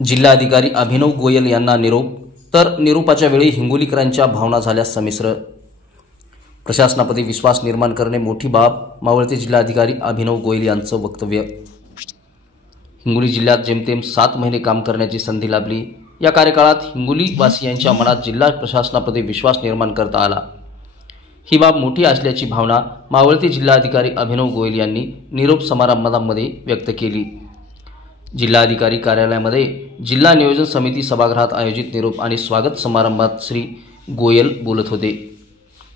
जिल्हाधिकारी अभिनव गोयल यांना निरोप, तर निरोपाच्या वेळी हिंगोलीकरांच्या भावना झाल्या संमिश्र। प्रशासनाप्रती विश्वास निर्माण करणे मोठी बाब, मावळते जिल्हाधिकारी अभिनव गोयल यांचं वक्तव्य। हिंगोली जिल्ह्यात जेमतेम 7 महिने काम करण्याची संधी लाभली। या कार्यकाळात हिंगोली वासियांच्या मनात जिल्हा प्रशासनाप्रती विश्वास निर्माण करता आला। ही बाब मोठी असल्याची भावना मावळते जिल्हाधिकारी अभिनव गोयल यांनी निरोप समारंभामध्ये व्यक्त केली। जिल्हाधिकारी कार्यालयामध्ये जिल्हा नियोजन समिती सभागृहात आयोजित निरोप आणि स्वागत समारंभात श्री गोयल बोलत होते।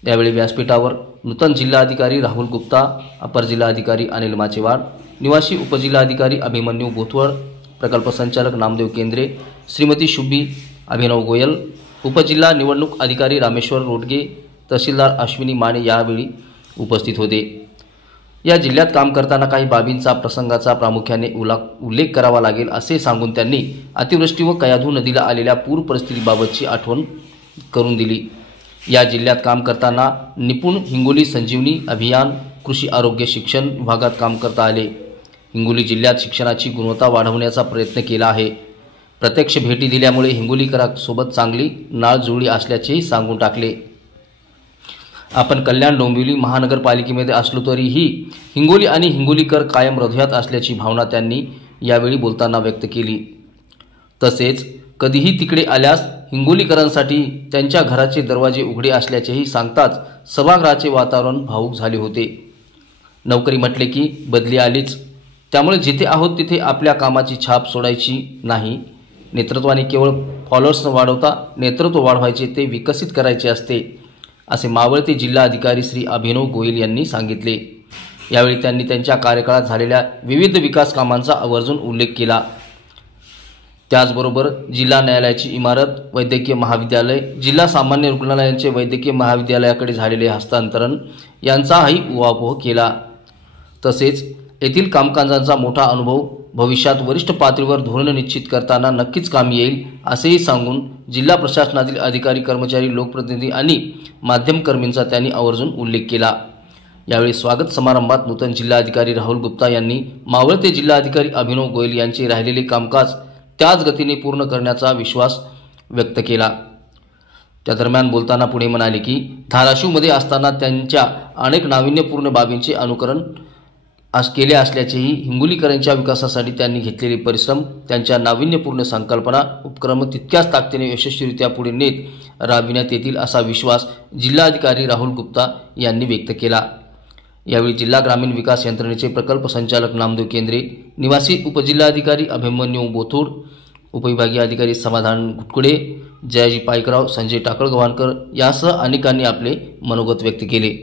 यावेळी व्यासपीठावर नूतन जिल्हाधिकारी राहुल गुप्ता, अपर जिल्हाधिकारी अनिल माचेवाड, निवासी उपजिल्हाधिकारी अभिमन्यू बोथवड, प्रकल्प संचालक नामदेव केंद्रे, श्रीमती शुभी अभिनव गोयल, उपजिल्हा निवडणूक अधिकारी रामेश्वर रोडगे, तहसीलदार अश्विनी माने यावेळी उपस्थित होते। या जिल्ह्यात काम करताना काही बाबींचा प्रसंगाचा प्रामुख्याने उल्लेख करावा लागेल असे सांगून त्यांनी अतिवृष्टी व कयाधू नदीला आलेल्या पूर परिस्थितीबाबतची आठवण करून दिली। या जिल्ह्यात काम करताना निपुण हिंगोली संजीवनी अभियान, कृषी आरोग्य शिक्षण विभागात काम करता आले। हिंगोली जिल्ह्यात शिक्षणाची गुणवत्ता वाढवण्याचा प्रयत्न केला आहे। प्रत्यक्ष भेटी दिल्यामुळे हिंगोलीकरांसोबत चांगली नाळ जुळली असल्याचेही सांगून टाकले। आपण कल्याण डोंबिवली महानगरपालिकेमध्ये असलो तरीही हिंगोली आणि हिंगोलीकर कायम हृदयात असल्याची भावना त्यांनी यावेळी बोलताना व्यक्त केली। तसेच कधीही तिकडे आल्यास हिंगोलीकरांसाठी त्यांच्या घराचे दरवाजे उघडे असल्याचेही सांगताच सभागृहाचे वातावरण भावूक झाले होते। नोकरी म्हटले की बदली आलीच, त्यामुळे जिथे आहोत तिथे आपल्या कामाची छाप सोडायची नाही। नेतृत्वाने केवळ फॉलोअर्स न वाढवता नेतृत्व वाढवायचे, ते विकसित करायचे असते, असे मावळते जिल्हाधिकारी श्री अभिनव गोयल यांनी सांगितले। यावेळी त्यांनी त्यांच्या कार्यकाळात झालेल्या विविध विकास कामांचा आवर्जून उल्लेख केला। त्याचबरोबर जिल्हा न्यायालयाची इमारत, वैद्यकीय महाविद्यालय, जिल्हा सामान्य रुग्णालयाचे वैद्यकीय महाविद्यालयाकडे झालेले हस्तांतरण यांचाही उहापोह केला। तसेच येथील कामकाजांचा मोठा अनुभव भविष्यात वरिष्ठ पातळीवर धोरण निश्चित करताना नक्कीच कामी येईल असेही सांगून जिल्हा प्रशासनातील अधिकारी, कर्मचारी, लोकप्रतिनिधी आणि माध्यमकर्मींचा त्यांनी आवर्जून उल्लेख केला। यावेळी स्वागत समारंभात नूतन जिल्हाधिकारी राहुल गुप्ता यांनी मावळते जिल्हाधिकारी अभिनव गोयल यांचे राहिलेले कामकाज त्याच गतीने पूर्ण करण्याचा विश्वास व्यक्त केला। त्या दरम्यान बोलताना पुढे म्हणाले की धाराशिवमध्ये असताना त्यांच्या अनेक नाविन्यपूर्ण बाबींचे अनुकरण केले असल्याचेही, हिंगोलीकरांच्या विकासासाठी त्यांनी घेतलेले परिश्रम, त्यांच्या नाविन्यपूर्ण संकल्पना, उपक्रम तितक्याच ताकदीने यशस्वीरित्या पुढे नेत राबविण्यात येतील असा विश्वास जिल्हाधिकारी राहुल गुप्ता यांनी व्यक्त केला। यावेळी जिल्हा ग्रामीण विकास यंत्रणेचे प्रकल्प संचालक नामदेव केंद्रे, निवासी उपजिल्हाधिकारी अभिमन्यू बोथवड, उपविभागीय अधिकारी समाधान घुटकुडे, जयाजी पायकराव, संजय टाकळगव्हाणकर यासह अनेकांनी आपले मनोगत व्यक्त केले।